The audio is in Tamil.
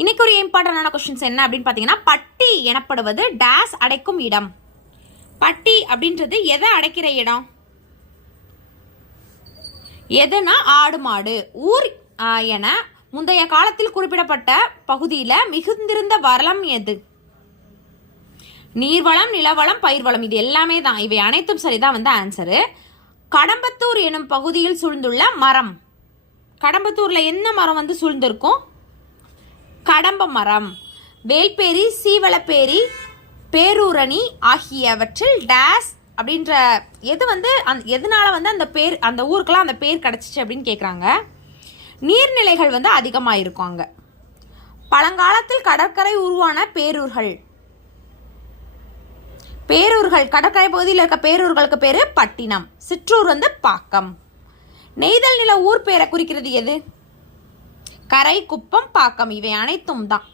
இன்னைக்கு ஒரு இம்பார்ட்டன்டான கொஸ்டின்ஸ் என்ன அப்படின்னு பார்த்தீங்கன்னா, பட்டி எனப்படுவது டேஸ் அடைக்கும் இடம். பட்டி அப்படின்றது எதை அடைக்கிற இடம்? எதுனா ஆடு மாடு. ஊர் என முந்தைய காலத்தில் குறிப்பிடப்பட்ட பகுதியில் மிகுந்திருந்த வளம் எது? நீர்வளம், நிலவளம், பயிர்வளம், இது எல்லாமே தான். இவை அனைத்தும் சரிதான் வந்து ஆன்சரு. கடம்பத்தூர் எனும் பகுதியில் சூழ்ந்துள்ள மரம். கடம்பத்தூர்ல என்ன மரம் வந்து சூழ்ந்திருக்கும்? கடம்ப மரம். வேல்பேரி, சீவலப்பேரி, பேரூரணி ஆகியவற்றில் டேஸ் அப்படின்ற எது வந்து எதனால வந்து அந்த பேர், அந்த ஊருக்கெல்லாம் அந்த பேர் கிடைச்சிச்சு அப்படின்னு கேட்குறாங்க. நீர்நிலைகள் வந்து அதிகமாக இருக்கும் அங்கே. பழங்காலத்தில் கடற்கரை உருவான பேரூர்கள். பேரூர்கள் கடற்கரை பகுதியில் இருக்க பேரூர்களுக்கு பேரு பட்டினம். சிற்றூர் வந்து பாக்கம். நெய்தல் நில ஊர் பேரை குறிக்கிறது எது? கரை, குப்பம், பாக்கம், இவை அனைத்தும் தான்.